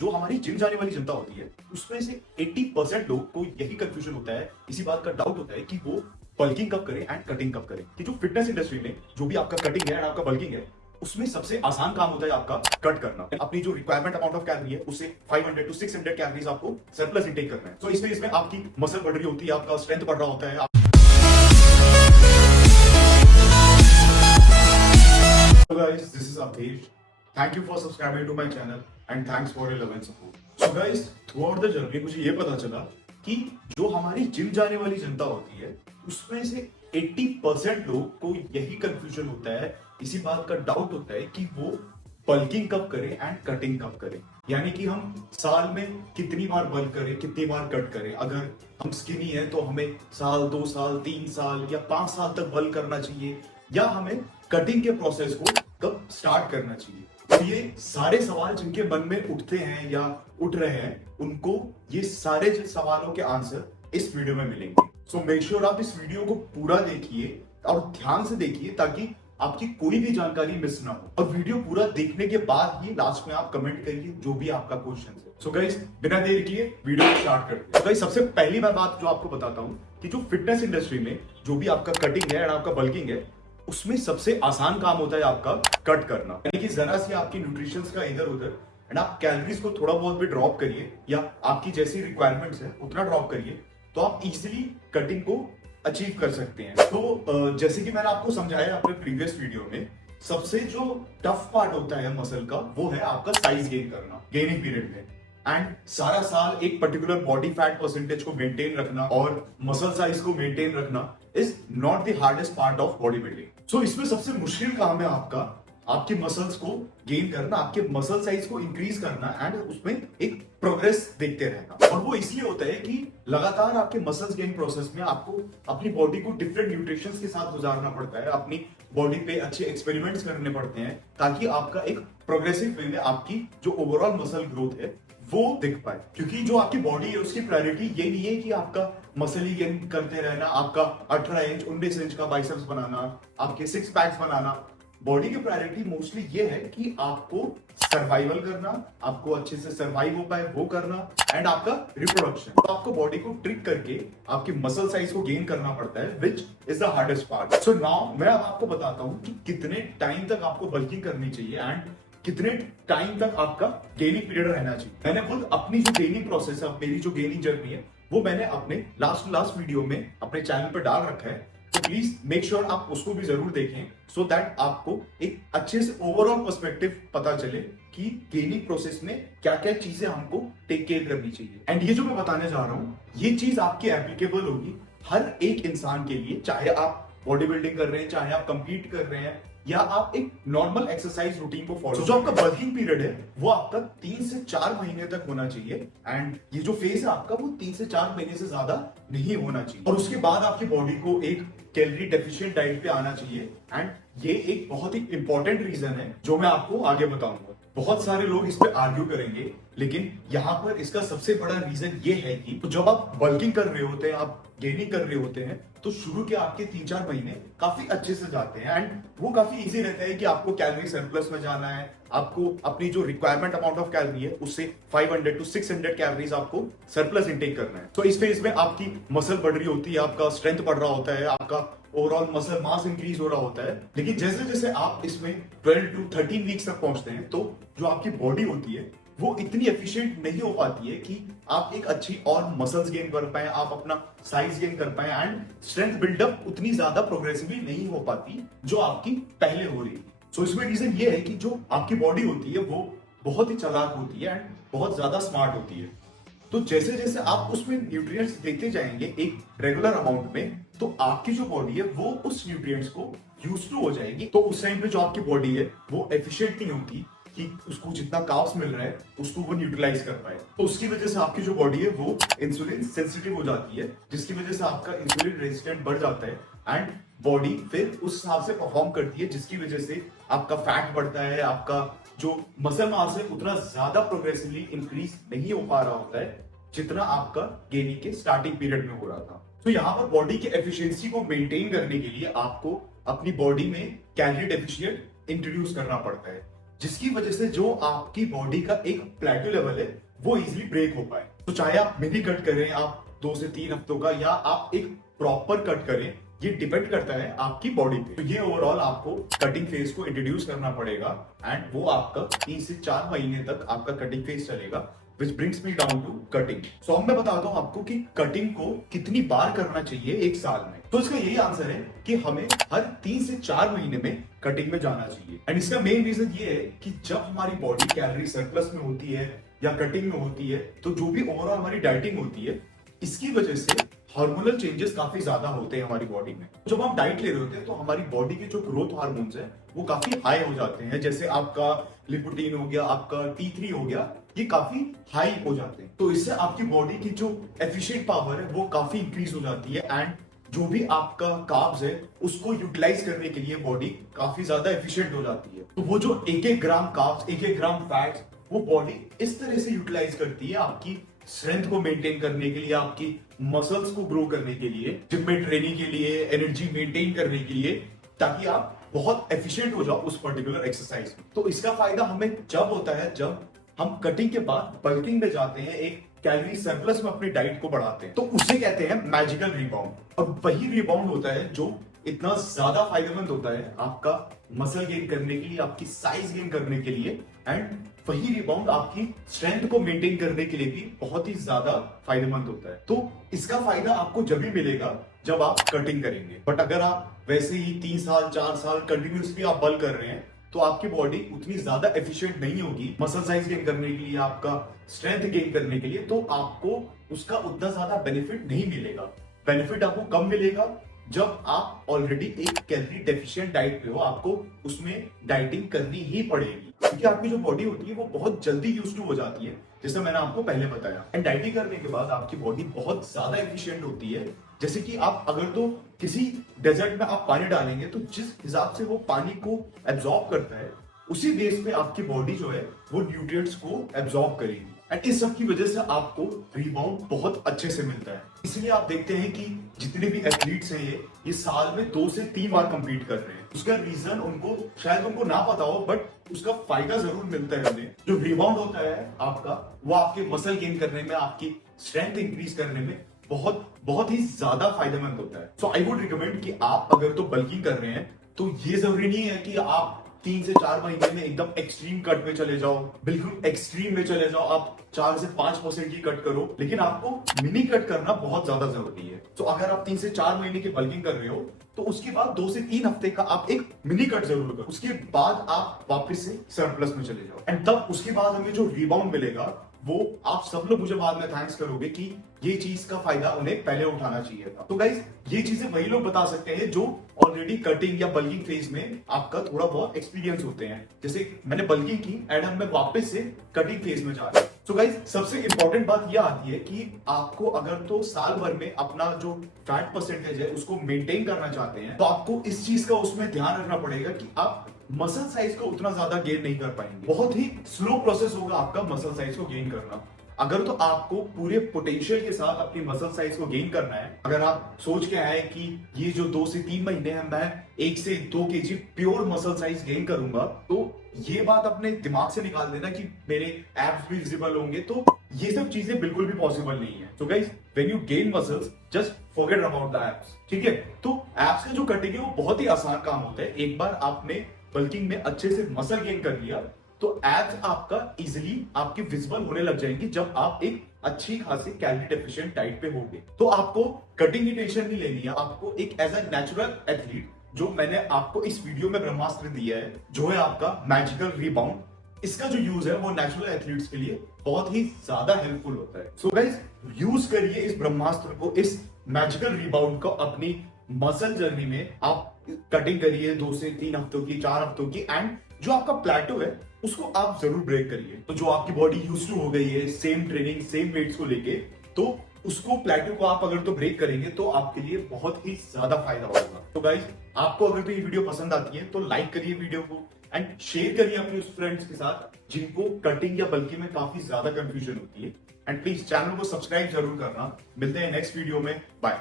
जो हमारी जिम जाने वाली जनता होती है उसमें से 80% लोग को यही कंफ्यूजन होता है, इसी बात का डाउट होता है कि वो बल्किंग कब करें एंड कटिंग कब करें। कि जो फिटनेस इंडस्ट्री में जो भी आपका कटिंग है एंड आपका बल्किंग है, उसमें सबसे आसान काम होता है आपका कट करना। अपनी जो रिक्वायरमेंट अमाउंट ऑफ कैलोरी है उससे 500 टू 600 कैलोरीज आपको सरप्लस इंटेक करना है। तो इसमें आपकी मसल बढ़ रही होती है, आपका स्ट्रेंथ बढ़ रहा होता है। So guys, this is Avdesh. Thank you for subscribing to my channel and thanks for your love and support. So guys, throughout the journey मुझे ये पता चला कि जो हमारी जिम जाने वाली जनता होती है उसमें से 80% लोग को यही कंफ्यूजन होता है, इसी बात का डाउट होता है कि वो बल्किंग कब करें एंड कटिंग कब करें। यानी कि हम साल में कितनी बार बल्क करें, कितनी बार कट करें। अगर हम स्किनी है तो हमें साल, 2 साल, 3 साल या 5 साल तक बल्क करना चाहिए, या हमें कटिंग के प्रोसेस को कब स्टार्ट करना चाहिए। तो ये सारे सवाल जिनके मन में उठते हैं या उठ रहे हैं, उनको ये सारे सवालों के आंसर इस वीडियो में मिलेंगे। सो मेक श्योर आप इस वीडियो को पूरा देखिए और ध्यान से देखिए ताकि आपकी कोई भी जानकारी मिस ना हो। और वीडियो पूरा देखने के बाद ही लास्ट में आप कमेंट करिए जो भी आपका क्वेश्चन है। सो गाइस, बिना देर किए वीडियो स्टार्ट करते हैं। तो गाइस, सबसे पहली बात जो आपको बताता हूं कि जो फिटनेस इंडस्ट्री में जो भी आपका कटिंग है और आपका बल्किंग है, उसमें सबसे आसान काम होता है आपका कट करना। यानी कि जरा सी आपकी न्यूट्रिशन का इधर उधर एंड आप कैलोरीज को थोड़ा बहुत भी ड्रॉप करिए, या आपकी जैसी रिक्वायरमेंट्स है उतना ड्रॉप करिए, तो आप इजीली कटिंग को अचीव कर सकते हैं। तो जैसे कि मैंने आपको समझाया अपने प्रीवियस वीडियो में, सबसे जो टफ पार्ट होता है मसल का वो है आपका साइज गेन करना गेनिंग पीरियड में। एंड सारा साल एक पर्टिकुलर बॉडी फैट परसेंटेज को मेंटेन रखना और मसल साइज को मेंटेन रखना is not the hardest part of body building. So इसमें सबसे मुश्किल काम है आपका आपके मसल्स को गेन करना, आपके मसल साइज को इंक्रीज करना एंड उसमें एक प्रोग्रेस देखते रहना। और वो इसलिए होता है कि लगातार आपके मसल्स गेन प्रोसेस में आपको अपनी बॉडी को डिफरेंट न्यूट्रिशंस के साथ गुजारना पड़ता है, अपनी बॉडी पे अच्छे एक्सपेरिमेंट्स करने पड़ते हैं ताकि आपका एक प्रोग्रेसिव वे में आपकी जो ओवरऑल मसल ग्रोथ है वो दिख पाए। क्योंकि जो आपकी बॉडी है उसकी प्रायोरिटी ये नहीं है कि आपका मसल ही गेन करते रहना, आपका 18 इंच 19 इंच का बाइसेप्स बनाना, आपके 6 पैक्स बनाना। बॉडी की प्रायोरिटी मोस्टली ये है कि आपको सर्वाइवल करना, आपको अच्छे से सर्वाइव हो पाए वो करना, एंड आपका रिप्रोडक्शन। तो आपको बॉडी को ट्रिक करके आपकी मसल साइज को गेन करना पड़ता है, which is the hardest part. So now मैं अब आपको बताता हूं कि कितने टाइम तक आपको बल्किंग करनी चाहिए एंड कितने टाइम तक आपका गेनिंग पीरियड रहना चाहिए। मैंने खुद अपनी जो गेनिंग प्रोसेस है, मेरी जो गेनिंग जर्नी है, वो मैंने अपने लास्ट वीडियो में अपने चैनल पर डाल रखा है। तो प्लीज मेक श्योर आप उसको भी जरूर देखें, सो दैट आपको एक अच्छे से ओवरऑल पर्सपेक्टिव पता चले कि गेनिंग प्रोसेस में क्या क्या चीजें हमको टेक केयर करनी चाहिए। एंड ये जो मैं बताने जा रहा हूं, ये चीज आपकी एप्लीकेबल होगी हर एक इंसान के लिए, चाहे आप बॉडी बिल्डिंग कर रहे हैं, चाहे आप कंपीट कर रहे हैं, या आप एक नॉर्मल एक्सरसाइज रूटीन को फॉलो। जो आपका बल्किंग पीरियड है वो आपका 3 से 4 महीने तक होना चाहिए, एंड ये जो फेज है आपका वो 3 से 4 महीने से ज्यादा नहीं होना चाहिए। और उसके बाद आपकी बॉडी को एक कैलोरी डेफिशिएंट डाइट पे आना चाहिए। एंड ये एक बहुत ही इंपॉर्टेंट रीजन है जो मैं आपको आगे बताऊंगा। बहुत सारे लोग इस पे आर्ग्यू करेंगे, लेकिन यहाँ पर इसका सबसे बड़ा रीजन ये है कि तो जब आप बल्किंग कर रहे होते हैं, आप गेनिंग कर रहे होते हैं, तो शुरू के आपके 3-4 महीने काफी अच्छे से जाते हैं एंड वो काफी इजी रहता है कि आपको कैलोरी सरप्लस में जाना है, आपको अपनी जो रिक्वायरमेंट अमाउंट ऑफ कैलोरी है उससे 500 टू 600 कैलोरीज आपको सरप्लस इंटेक करना है। तो इस फेज में आपकी मसल बढ़ रही होती है, आपका स्ट्रेंथ बढ़ रहा होता है, आपका ओवरऑल मसल मास इंक्रीज हो रहा होता है। लेकिन जैसे जैसे आप इसमें 12 टू 13 वीक्स तक पहुंचते हैं, तो जो आपकी बॉडी होती है वो इतनी एफिशिएंट नहीं हो पाती है कि आप एक अच्छी और मसल्स गेन कर पाए, आप अपना साइज गेन कर पाए, एंड स्ट्रेंथ बिल्डअप उतनी ज्यादा प्रोग्रेसिवली नहीं हो पाती जो आपकी पहले हो रही है। सो इसमें रीजन ये है कि जो आपकी बॉडी होती है वो बहुत ही चालाक होती है एंड बहुत ज्यादा स्मार्ट होती है। तो जैसे जैसे आप उसमें न्यूट्रिएंट्स देते जाएंगे एक रेगुलर अमाउंट में, तो आपकी जो बॉडी है वो उस न्यूट्रिएंट्स को यूज टू हो जाएगी। तो उस टाइम पे जो आपकी बॉडी है वो एफिशिएंट नहीं होती कि उसको जितना कार्ब्स मिल रहा है उसको वो न्यूट्रलाइज कर पाए। तो उसकी वजह से आपकी जो बॉडी है वो इंसुलिन सेंसिटिव हो जाती है, जिसकी वजह से आपका इंसुलिन रेजिस्टेंट बढ़ जाता है एंड बॉडी फिर उस हिसाब से परफॉर्म करती है, जिसकी वजह से आपका फैट बढ़ता है, आपका जो मसल मास है उतना ज्यादा प्रोग्रेसिवली इंक्रीज नहीं हो पा रहा होता है जितना आपका गेनिंग के स्टार्टिंग पीरियड में हो रहा था। तो यहाँ पर बॉडी की एफिशिएंसी को मेंटेन करने के लिए आपको अपनी बॉडी में कैलोरी डेफिशिएंट इंट्रोड्यूस करना पड़ता है। जिसकी वजह से जो आपकी बॉडी का एक प्लेटो लेवल है वो इजीली ब्रेक हो पाए। तो चाहे आप मिनी कट करें आप 2 से 3 हफ्तों का, या आप एक प्रॉपर कट करें, ये डिपेंड करता है आपकी बॉडी पे। तो ये ओवरऑल आपको कटिंग फेज को इंट्रोड्यूस करना पड़ेगा, एंड वो आपका 3 से 4 महीने तक आपका कटिंग फेज चलेगा, which brings me down to cutting। So अब मैं बताता हूँ आपको कि कटिंग को कितनी बार करना चाहिए एक साल में। तो इसका यही आंसर है कि हमें हर 3 से 4 महीने में कटिंग में जाना चाहिए। एंड इसका मेन रीजन ये है कि जब हमारी बॉडी कैलोरी सरप्लस में होती है या कटिंग में होती है, तो जो भी ओवरऑल हमारी डाइटिंग होती है, इसकी वजह से हार्मोनल चेंजेस काफी ज्यादा होते हैं हमारी बॉडी में। जब हम डाइट ले रहे होते हैं तो हमारी बॉडी के जो ग्रोथ हार्मोन्स है वो काफी हाई हो जाते हैं, जैसे आपका लिपोटीन हो गया, आपका T3 हो गया, ये काफी हाई हो जाते हैं। तो इससे आपकी बॉडी की जो एफिशिएंट पावर है वो काफी इंक्रीज हो जाती है, एंड जो भी आपका कार्ब्स है उसको यूटिलाइज करने के लिए बॉडी काफी ज्यादा एफिशिएंट हो जाती है। तो वो जो एक एक ग्राम कार्ब्स, एक एक ग्राम फैट्स, वो बॉडी इस तरह से यूटिलाइज करती है आपकी स्ट्रेंथ को मेंटेन करने के लिए, आपकी मसल्स को ग्रो करने के लिए, जिम में ट्रेनिंग के लिए, एनर्जी मेंटेन करने के लिए, ताकि आप बहुत एफिशिएंट हो जाओ उस पर्टिकुलर एक्सरसाइज में। तो इसका फायदा हमें जब होता है जब हम कटिंग के बाद बल्किंग में जाते हैं, एक कैलोरी सरप्लस में अपनी डाइट को बढ़ाते हैं, तो उसे कहते हैं मैजिकल रिबाउंड। और वही रिबाउंड होता है जो इतना ज्यादा फायदेमंद होता है आपका मसल गेन करने के लिए, आपकी साइज गेन करने के लिए, एंड वही रिबाउंड आपकी स्ट्रेंथ को मेंटेन करने के लिए भी बहुत ही ज्यादा फायदेमंद होता है। तो इसका फायदा आपको जब भी मिलेगा जब आप कटिंग करेंगे। बट अगर आप वैसे ही 3 साल 4 साल कंटिन्यूसली आप बल कर रहे हैं, तो आपकी बॉडी उतनी ज्यादा एफिशिएंट नहीं होगी मसल साइज गेन करने के लिए, आपका स्ट्रेंथ गेन करने के लिए, तो आपको उसका उतना ज्यादा बेनिफिट नहीं मिलेगा। बेनिफिट आपको कम मिलेगा जब आप ऑलरेडी एक कैलोरी डेफिशिएंट डाइट पे हो, आपको उसमें डाइटिंग करनी ही पड़ेगी, क्योंकि आपकी जो बॉडी होती है वो बहुत जल्दी यूज टू हो जाती है, जैसे मैंने आपको पहले बताया। एंड डाइटिंग करने के बाद आपकी बॉडी बहुत ज्यादा एफिशिएंट होती है। जैसे कि आप अगर तो किसी डेजर्ट में आप पानी डालेंगे, तो जिस हिसाब से वो पानी को एब्जॉर्ब करता है, उसी बेस पे आपकी बॉडी जो है वो न्यूट्रिएंट्स को एब्जॉर्ब करेगी, एंड इस सब की वजह से आपको रिबाउंड बहुत अच्छे से मिलता है। इसलिए आप देखते हैं कि जितने भी एथलीट्स हैं ये साल में 2 से 3 बार कंपीट कर रहे हैं। उसका रीजन उनको शायद उनको ना पता हो, बट उसका फायदा जरूर मिलता है उन्हें। जो रिबाउंड होता है आपका, वो आपके मसल गेन करने में, आपकी स्ट्रेंथ इंक्रीज करने में बहुत ही ज्यादा फायदेमंद होता है। सो आई वुड रिकमेंड कि आप अगर तो बल्किंग कर रहे हैं, तो ये जरूरी नहीं है कि आप 3 से 4 महीने में एकदम एक्सट्रीम कट में चले जाओ, बिल्कुल एक्सट्रीम में चले जाओ, आप 4 से 5% की कट करो, लेकिन आपको मिनी कट करना बहुत ज्यादा जरूरी है। तो अगर आप 3 से 4 महीने की बल्किंग कर रहे हो, तो उसके बाद 2 से 3 हफ्ते का आप एक मिनी कट जरूर करो। उसके बाद आप वापस से सरप्लस में चले जाओ, एंड तब उसके बाद हमें जो रिबाउंड मिलेगा, वो आप सब लोग मुझे बाद में थैंक्स करोगे कि ये चीज का फायदा उन्हें पहले उठाना चाहिए था। तो गाइस, ये चीजें वही लोग बता सकते हैं जो ऑलरेडी कटिंग या बल्किंग फेज में आपका थोड़ा बहुत एक्सपीरियंस होते हैं। जैसे मैंने बल्किंग की एंड अब मैं वापस से कटिंग फेज में जा रहा हूं। तो गाइस, सबसे इंपॉर्टेंट बात यह आती है कि आपको अगर तो साल भर में अपना जो फैट परसेंटेज है उसको मेंटेन करना चाहते हैं, तो आपको इस चीज का उसमें ध्यान रखना पड़ेगा कि आप मसल साइज को उतना ज्यादा गेन नहीं कर पाएंगे। बहुत ही स्लो प्रोसेस होगा आपका मसल साइज को गेन करना। अगर तो आपको पूरे पोटेंशियल के साथ अपनी मसल साइज को गेन करना है, अगर आप सोच के आए कि ये जो 2 से 3 महीने है मैं 1 से 2 KG pure muscle size gain करूंगा, तो ये बात अपने दिमाग से निकाल देना कि मेरे एब्स भी विजिबल होंगे। तो ये सब चीजें बिल्कुल भी पॉसिबल नहीं है। तो guys, when you gain muscles, just forget about the abs, ठीक है? तो एब्स का जो कटिंग है वो बहुत ही आसान काम होता है। एक बार आपने बल्किंग में अच्छे से मसल गेन कर लिया, तो एब्स आपका इजिली आपकी विजिबल होने लग जाएंगी जब आप एक अच्छी खासी कैलोरी डेफिशिएंट डाइट पे होंगे। तो आपको कटिंग की टेंशन नहीं लेनी है। आपको एक एज अ नेचुरल एथलीट, जो मैंने आपको इस वीडियो में ब्रह्मास्त्र दिया है, जो है आपका मैजिकल रिबाउंड, इसका जो यूज है वो नेचुरल एथलीट्स के लिए बहुत ही ज्यादा हेल्पफुल होता है। सो गाइस, यूज करिए इस ब्रह्मास्त्र को, इस मैजिकल रिबाउंड को अपनी मसल जर्नी में। आप कटिंग करिए 2 से 3 हफ्तों की, 4 हफ्तों की, एंड जो आपका प्लेटो है उसको आप जरूर ब्रेक करिए। तो जो आपकी बॉडी यूज टू हो गई है सेम ट्रेनिंग सेम वेट्स को लेके, तो उसको प्लेटो को आप अगर तो ब्रेक करेंगे तो आपके लिए बहुत ही ज्यादा फायदा होगा। तो गाइस, आपको अगर तो ये वीडियो पसंद आती है तो लाइक करिए वीडियो को, एंड शेयर करिए अपने उस फ्रेंड्स के साथ जिनको कटिंग या बल्कि में काफी ज्यादा कंफ्यूजन होती है। एंड प्लीज चैनल को सब्सक्राइब जरूर करना। मिलते हैं नेक्स्ट वीडियो में, बाय।